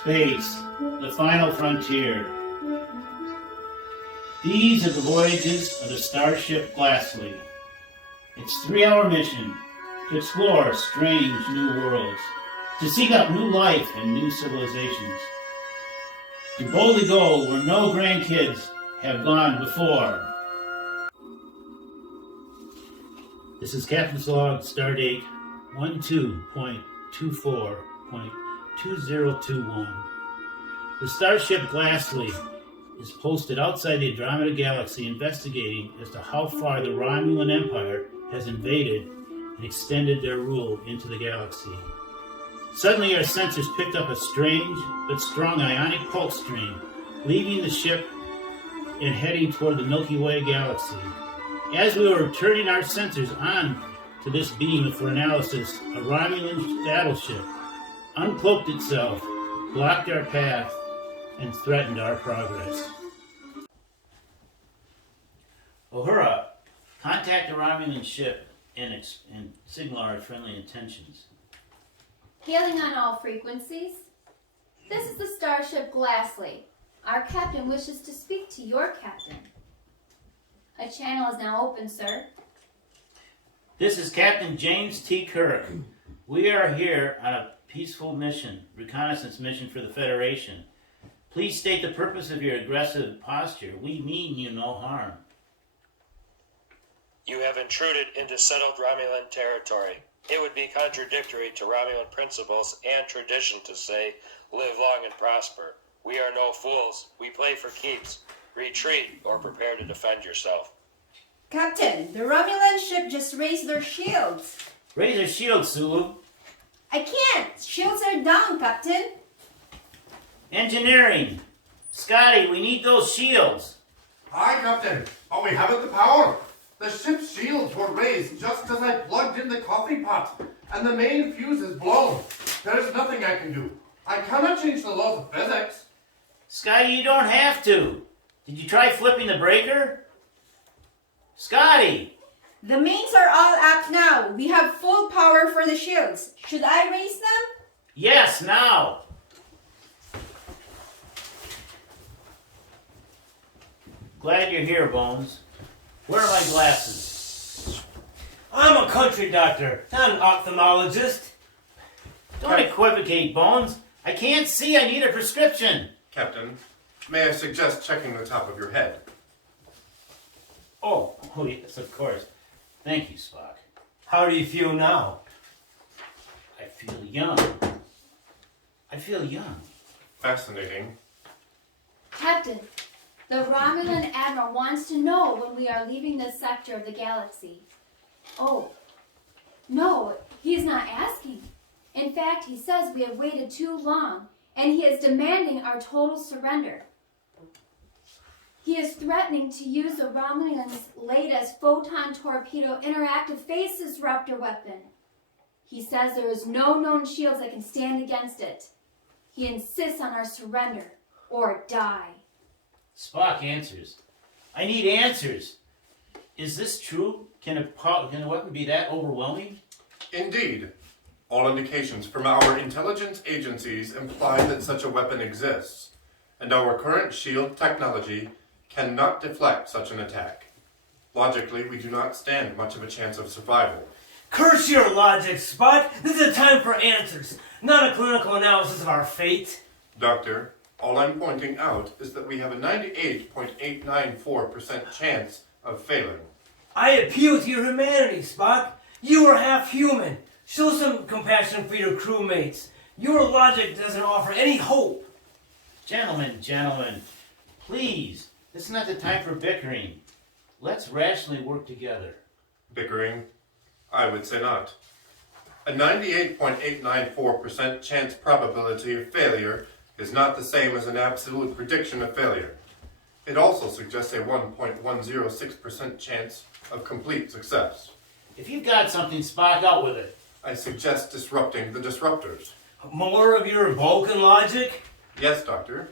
Space, the final frontier. These are the voyages of the starship Glassly. Its 3-hour mission to explore strange new worlds, to seek out new life and new civilizations, to boldly go where no grandkids have gone before. This is Captain's Log, Stardate 12.24.2021. The starship Glassly is posted outside the Andromeda Galaxy, investigating as to how far the Romulan Empire has invaded and extended their rule into the galaxy. Suddenly our sensors picked up a strange but strong ionic pulse stream, leaving the ship and heading toward the Milky Way galaxy. As we were turning our sensors on to this beam for analysis, a Romulan battleship uncloaked itself, blocked our path, and threatened our progress. Uhura, contact the Romulan ship and signal our friendly intentions. Hailing on all frequencies. This is the starship Glassly. Our captain wishes to speak to your captain. A channel is now open, sir. This is Captain James T. Kirk. We are here on a peaceful mission, reconnaissance mission for the Federation. Please state the purpose of your aggressive posture. We mean you no harm. You have intruded into settled Romulan territory. It would be contradictory to Romulan principles and tradition to say, live long and prosper. We are no fools. We play for keeps. Retreat or prepare to defend yourself. Captain, the Romulan ship just raised their shields. Raise your shield, Sulu. I can't. Shields are down, Captain. Engineering. Scotty, we need those shields. Aye, Captain, but we haven't the power. The ship's shields were raised just as I plugged in the coffee pot, and the main fuse is blown. There is nothing I can do. I cannot change the laws of physics. Scotty, you don't have to. Did you try flipping the breaker? Scotty! The mains are all up now. We have full power for the shields. Should I raise them? Yes, now! Glad you're here, Bones. Where are my glasses? I'm a country doctor, not an ophthalmologist. Don't equivocate, Bones. I can't see. I need a prescription. Captain, may I suggest checking the top of your head? Oh yes, of course. Thank you, Spock. How do you feel now? I feel young. I feel young. Fascinating. Captain, the Romulan Admiral wants to know when we are leaving this sector of the galaxy. Oh, no, he is not asking. In fact, he says we have waited too long, and he is demanding our total surrender. He is threatening to use the Romulans' latest photon torpedo interactive phase disruptor weapon. He says there is no known shields that can stand against it. He insists on our surrender, or die. Spock answers. I need answers. Is this true? Can a weapon be that overwhelming? Indeed. All indications from our intelligence agencies imply that such a weapon exists, and our current shield technology cannot deflect such an attack. Logically, we do not stand much of a chance of survival. Curse your logic, Spock. This is a time for answers, not a clinical analysis of our fate. Doctor, all I'm pointing out is that we have a 98.894% chance of failing. I appeal to your humanity, Spock. You are half human. Show some compassion for your crewmates. Your logic doesn't offer any hope. Gentlemen, please. This is not the time for bickering. Let's rationally work together. Bickering? I would say not. A 98.894% chance probability of failure is not the same as an absolute prediction of failure. It also suggests a 1.106% chance of complete success. If you've got something, Spock, out with it. I suggest disrupting the disruptors. More of your Vulcan logic? Yes, Doctor.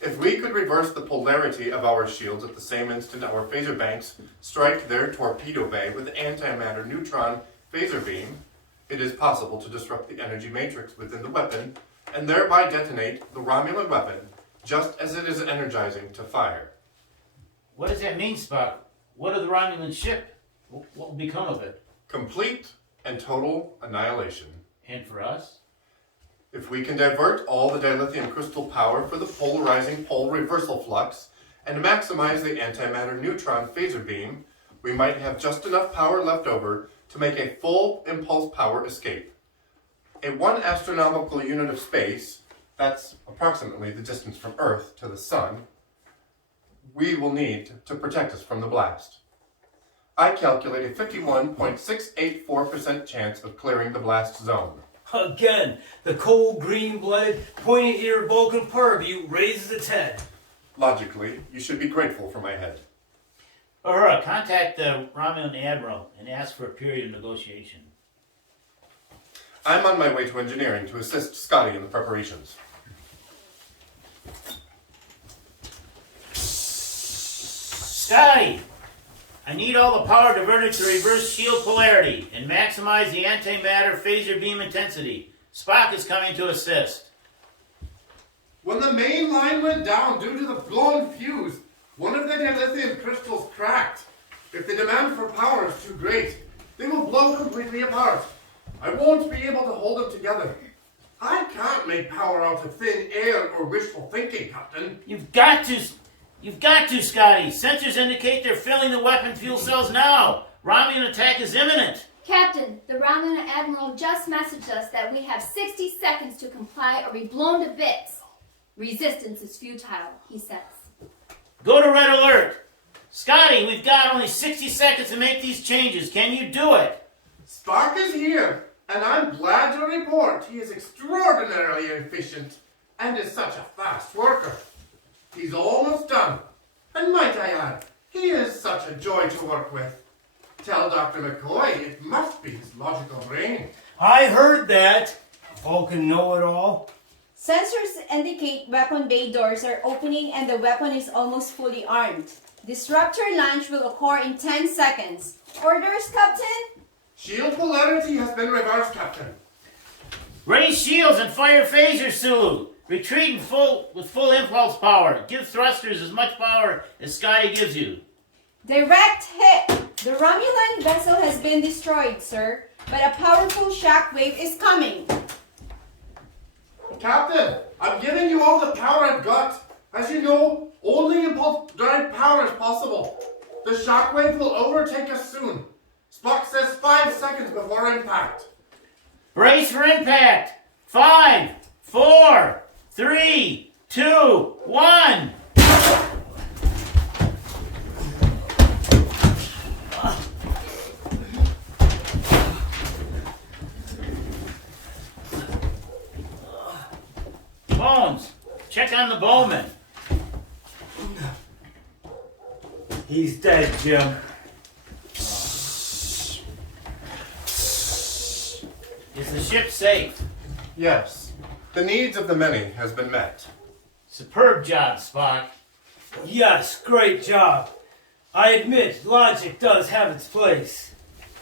If we could reverse the polarity of our shields at the same instant our phaser banks strike their torpedo bay with antimatter neutron phaser beam, it is possible to disrupt the energy matrix within the weapon and thereby detonate the Romulan weapon just as it is energizing to fire. What does that mean, Spock? What of the Romulan ship? What will become of it? Complete and total annihilation. And for us? If we can divert all the dilithium crystal power for the polarizing pole reversal flux and maximize the antimatter neutron phaser beam, we might have just enough power left over to make a full impulse power escape. A 1 astronomical unit of space, that's approximately the distance from Earth to the Sun, we will need to protect us from the blast. I calculate a 51.684% chance of clearing the blast zone. Again, the cold, green-blooded, pointy-eared Vulcan purview raises its head. Logically, you should be grateful for my head. Uhura, contact the Romulan Admiral and ask for a period of negotiation. I'm on my way to engineering to assist Scotty in the preparations. Scotty! I need all the power diverted to reverse shield polarity and maximize the antimatter phaser beam intensity. Spock is coming to assist. When the main line went down due to the blown fuse, one of the dilithium crystals cracked. If the demand for power is too great, they will blow completely apart. I won't be able to hold them together. I can't make power out of thin air or wishful thinking, Captain. You've got to, Scotty. Sensors indicate they're filling the weapon fuel cells now. Romulan attack is imminent. Captain, the Romulan Admiral just messaged us that we have 60 seconds to comply or be blown to bits. Resistance is futile, he says. Go to red alert. Scotty, we've got only 60 seconds to make these changes. Can you do it? Spock is here, and I'm glad to report he is extraordinarily efficient and is such a fast worker. He's almost done, and might I add, he is such a joy to work with. Tell Dr. McCoy it must be his logical brain. I heard that. Vulcan know-it-all. Sensors indicate weapon bay doors are opening and the weapon is almost fully armed. Disruptor launch will occur in 10 seconds. Orders, Captain? Shield polarity has been reversed, Captain. Raise shields and fire phasers, Sulu. Retreat with full impulse power. Give thrusters as much power as Scotty gives you. Direct hit! The Romulan vessel has been destroyed, sir, but a powerful shock wave is coming. Captain, I'm giving you all the power I've got. As you know, only impulse drive power is possible. The shockwave will overtake us soon. Spock says 5 seconds before impact. Brace for impact. 5, 4, 3, 2, 1. Bones, check on the bowman. He's dead, Jim. Is the ship safe? Yes, the needs of the many has been met. Superb job, Spock. Yes, great job. I admit, logic does have its place.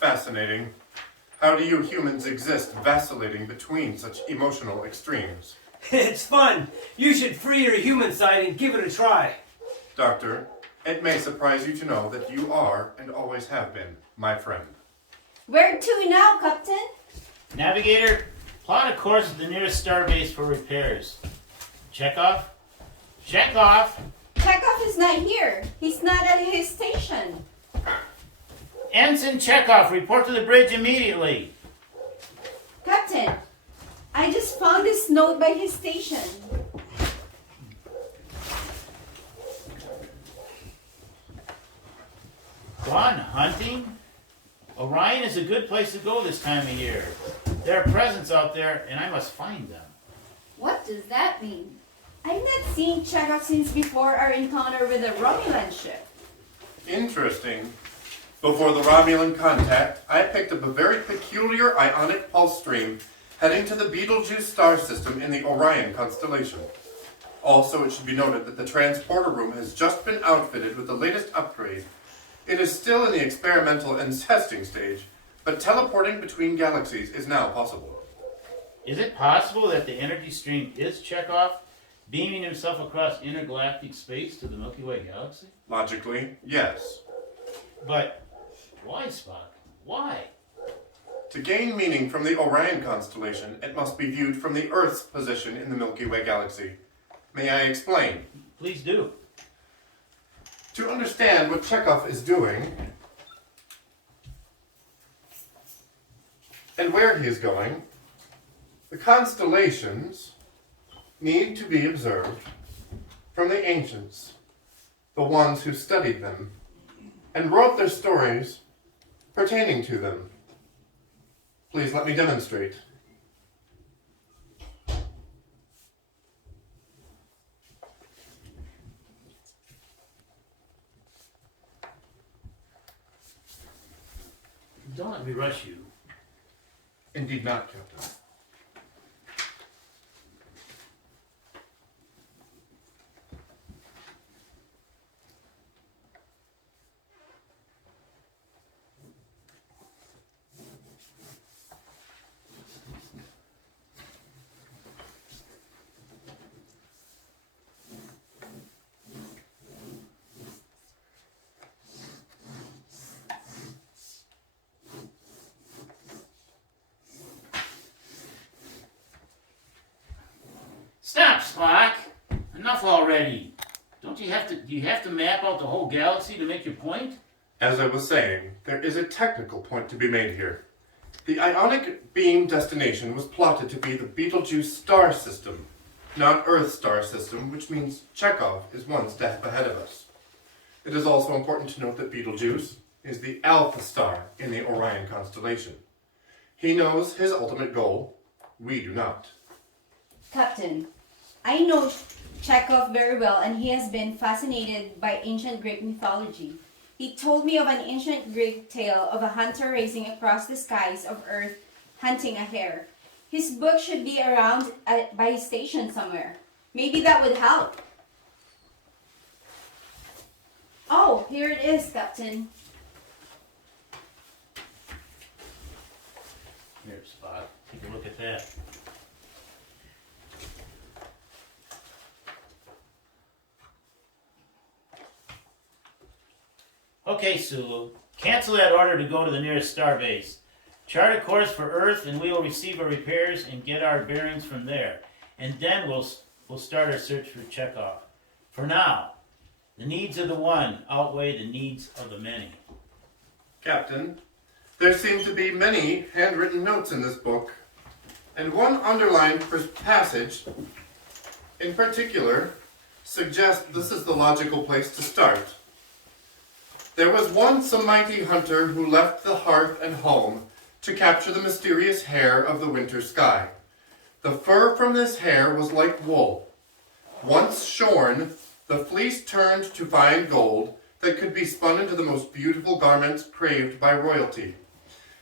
Fascinating. How do you humans exist vacillating between such emotional extremes? It's fun. You should free your human side and give it a try. Doctor, it may surprise you to know that you are, and always have been, my friend. Where to now, Captain? Navigator, plot a course to the nearest starbase for repairs. Chekov? Chekov! Chekov is not here. He's not at his station. Ensign Chekov, report to the bridge immediately. Captain, I just found this note by his station. Gone hunting? Orion is a good place to go this time of year. There are presents out there, and I must find them. What does that mean? I've not seen Chekov since before our encounter with the Romulan ship. Interesting. Before the Romulan contact, I picked up a very peculiar ionic pulse stream heading to the Betelgeuse star system in the Orion constellation. Also, it should be noted that the transporter room has just been outfitted with the latest upgrade. It is still in the experimental and testing stage, but teleporting between galaxies is now possible. Is it possible that the energy stream is Chekov, beaming himself across intergalactic space to the Milky Way galaxy? Logically, yes. But why, Spock? Why? To gain meaning from the Orion constellation, it must be viewed from the Earth's position in the Milky Way galaxy. May I explain? Please do. To understand what Chekov is doing and where he is going, the constellations need to be observed from the ancients, the ones who studied them and wrote their stories pertaining to them. Please let me demonstrate. Don't let me rush you. Indeed not, Captain. Stop, Spock! Enough already. Do you have to map out the whole galaxy to make your point? As I was saying, there is a technical point to be made here. The ionic beam destination was plotted to be the Betelgeuse star system, not Earth's star system, which means Chekov is one step ahead of us. It is also important to note that Betelgeuse is the alpha star in the Orion constellation. He knows his ultimate goal. We do not. Captain, I know Chekov very well, and he has been fascinated by ancient Greek mythology. He told me of an ancient Greek tale of a hunter racing across the skies of Earth hunting a hare. His book should be around by his station somewhere. Maybe that would help. Oh, here it is, Captain. Here, Spock. Take a look at that. Okay, Sulu. Cancel that order to go to the nearest starbase. Chart a course for Earth, and we will receive our repairs and get our bearings from there. And then we'll start our search for Chekov. For now, the needs of the one outweigh the needs of the many. Captain, there seem to be many handwritten notes in this book, and one underlined passage in particular suggests this is the logical place to start. There was once a mighty hunter who left the hearth and home to capture the mysterious hare of the winter sky. The fur from this hare was like wool. Once shorn, the fleece turned to fine gold that could be spun into the most beautiful garments craved by royalty.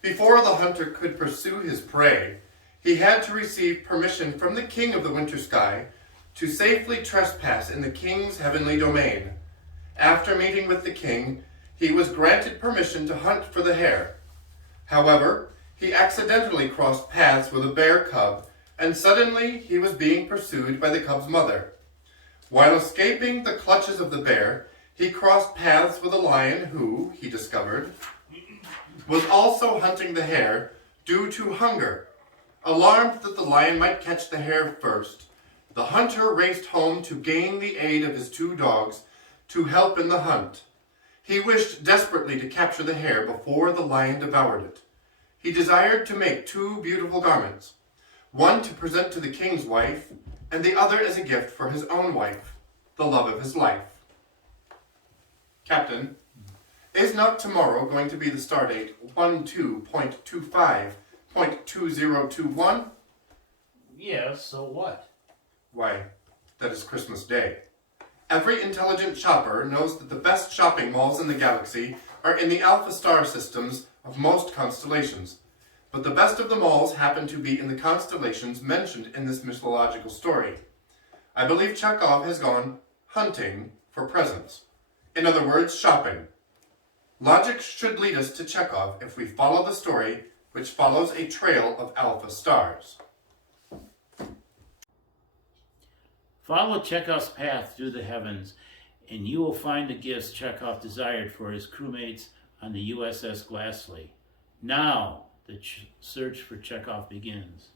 Before the hunter could pursue his prey, he had to receive permission from the king of the winter sky to safely trespass in the king's heavenly domain. After meeting with the king, he was granted permission to hunt for the hare. However, he accidentally crossed paths with a bear cub, and suddenly he was being pursued by the cub's mother. While escaping the clutches of the bear, he crossed paths with a lion who, he discovered, was also hunting the hare due to hunger. Alarmed that the lion might catch the hare first, the hunter raced home to gain the aid of his two dogs to help in the hunt. He wished desperately to capture the hare before the lion devoured it. He desired to make two beautiful garments, one to present to the king's wife, and the other as a gift for his own wife, the love of his life. Captain, is not tomorrow going to be the stardate 12.25.2021? Yes, so what? Why, that is Christmas Day. Every intelligent shopper knows that the best shopping malls in the galaxy are in the alpha star systems of most constellations. But the best of the malls happen to be in the constellations mentioned in this mythological story. I believe Chekov has gone hunting for presents. In other words, shopping. Logic should lead us to Chekov if we follow the story, which follows a trail of alpha stars. Follow Chekov's path through the heavens, and you will find the gifts Chekov desired for his crewmates on the USS Glassley. Now, the search for Chekov begins.